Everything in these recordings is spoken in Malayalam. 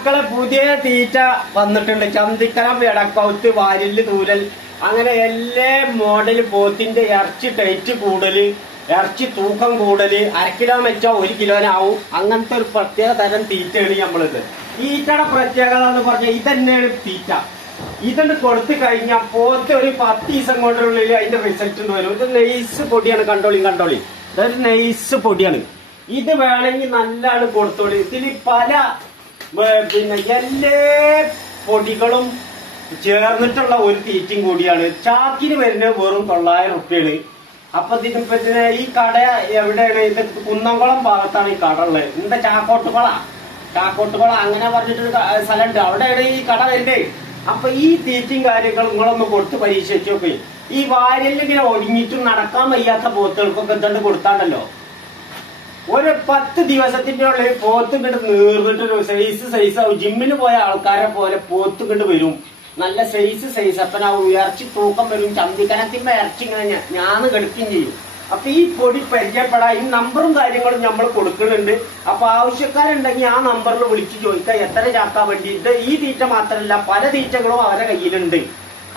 മക്കളെ പുതിയ തീറ്റ വന്നിട്ടുണ്ട്. ചന്തിക്കലം പിടക്കൗത്ത് വാരിൽ തൂരൽ. അങ്ങനെ എല്ലാ മോഡൽ പോത്തിന്റെ ഇറച്ചി ടൈറ്റ് കൂടൽ ഇറച്ചി തൂക്കം കൂടൽ അര കിലോ വെച്ചാൽ ഒരു കിലോനാവും. അങ്ങനത്തെ ഒരു പ്രത്യേക തരം തീറ്റയാണ് നമ്മളിത്. തീറ്റയുടെ പ്രത്യേകത എന്ന് പറഞ്ഞാൽ ഇതന്നെയാണ് തീറ്റ. ഇതുണ്ട് കൊടുത്തു കഴിഞ്ഞാൽ പോത്ത് ഒരു പത്ത് ദിവസം കൊണ്ടുള്ളിൽ അതിന്റെ റിസൾട്ട് വരും. ഇത് നെയ്സ് പൊടിയാണ് കണ്ടോളി കണ്ടോളി. ഇതൊരു നെയ്സ് പൊടിയാണ്. ഇത് വേണമെങ്കിൽ നല്ലാണ് കൊടുത്തോളി. ഇതിൽ പല പിന്നെ എല്ലാ പൊടികളും ചേർന്നിട്ടുള്ള ഒരു തീറ്റയും കൂടിയാണ്. ചാക്കിന് വരുന്നത് വെറും തൊള്ളായിരം റുപ്യാണ് അപ്പൊ ഇതിന് ഈ കട എവിടെയാണ്? ഇത് കുന്നംകുളം ഭാഗത്താണ് ഈ കട ഉള്ളത്. എന്താ ചാക്കോട്ടുകുള ചാക്കോട്ടുകുള അങ്ങനെ പറഞ്ഞിട്ടൊരു സ്ഥലമുണ്ട്. അവിടെയാണ് ഈ കട വരുന്നത്. അപ്പൊ ഈ തീറ്റയും കാര്യങ്ങളും നിങ്ങളൊന്ന് കൊടുത്ത് പരീക്ഷിച്ചു നോക്കി. ഈ വാരലിങ്ങനെ ഇങ്ങനെ നടക്കാൻ വയ്യാത്ത പോത്തുകൾക്കൊക്കെ ഇതുകൊണ്ട് കൊടുത്താണ്ടല്ലോ. ഒരു പത്ത് ദിവസത്തിന്റെ ഉള്ളിൽ പോത്ത് കണ്ട് നീർന്നിട്ട് സൈസ് സൈസ് ആവും. ജിമ്മിൽ പോയ ആൾക്കാരെ പോലെ പോത്ത് കണ്ട് വരും. നല്ല സൈസ് സൈസ് അപ്പനാവും ഉയർച്ചി തൂക്കം വരും. ചന്തിക്കനത്തിന്റെ ഇറച്ചി ഇങ്ങനെ ഞാൻ കെടുക്കുകയും ചെയ്യും. അപ്പൊ ഈ പൊടി പരിചയപ്പെടാൻ ഈ നമ്പറും കാര്യങ്ങളും നമ്മൾ കൊടുക്കുന്നുണ്ട്. അപ്പൊ ആവശ്യക്കാരുണ്ടെങ്കിൽ ആ നമ്പറിൽ വിളിച്ച് ചോദിക്കാം എത്ര ചാക്കാൻ വേണ്ടി ഇത് ഈ തീറ്റ മാത്രമല്ല പല തീറ്റകളും അവരെ കയ്യിലുണ്ട്.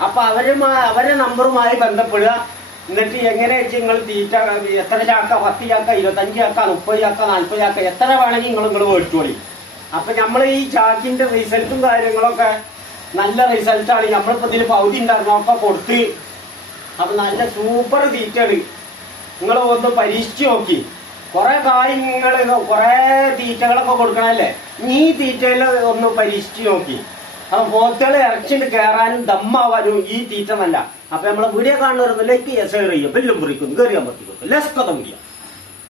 അപ്പൊ അവരുമായി അവരെ നമ്പറുമായി ബന്ധപ്പെടുക. എന്നിട്ട് എങ്ങനെ നിങ്ങൾ തീറ്റ എത്ര ചാക്ക പത്ത് ചാക്ക ഇരുപത്തഞ്ച് ചാക്ക മുപ്പത് ചാക്ക നാൽപ്പത് ചാക്ക എത്ര വേണമെങ്കിൽ നിങ്ങൾ നിങ്ങൾ മേടിച്ചോളി അപ്പൊ നമ്മൾ ഈ ചാക്കിന്റെ റിസൾട്ടും കാര്യങ്ങളൊക്കെ നല്ല റിസൾട്ടാണ് നമ്മളിപ്പോ ഇതിൽ പൗതി ഉണ്ടായിരുന്നു ഒക്കെ കൊടുത്ത്. അപ്പൊ നല്ല സൂപ്പർ തീറ്റയാണ്. നിങ്ങൾ ഒന്ന് പരീക്ഷിച്ച് നോക്കി. കുറെ കാര്യങ്ങൾ കുറെ തീറ്റകളൊക്കെ കൊടുക്കണല്ലേ? നീ തീറ്റയിൽ ഒന്ന് പരീക്ഷിച്ച് നോക്കി. അപ്പൊ പോത്തുകൾ ഇറച്ചിട്ട് കയറാനും ദമ്മാവാനും ഈ തീറ്റ നല്ല. അപ്പൊ നമ്മളെ വീഡിയോ കാണുന്നവരൊന്നും ലൈക്ക് ചെയ്യുക ഷെയർ ചെയ്യുക ബെല്ലും മുറിക്കുന്നു കയറിയാൻ പറ്റും ലെസ് കഥ വീഡിയോ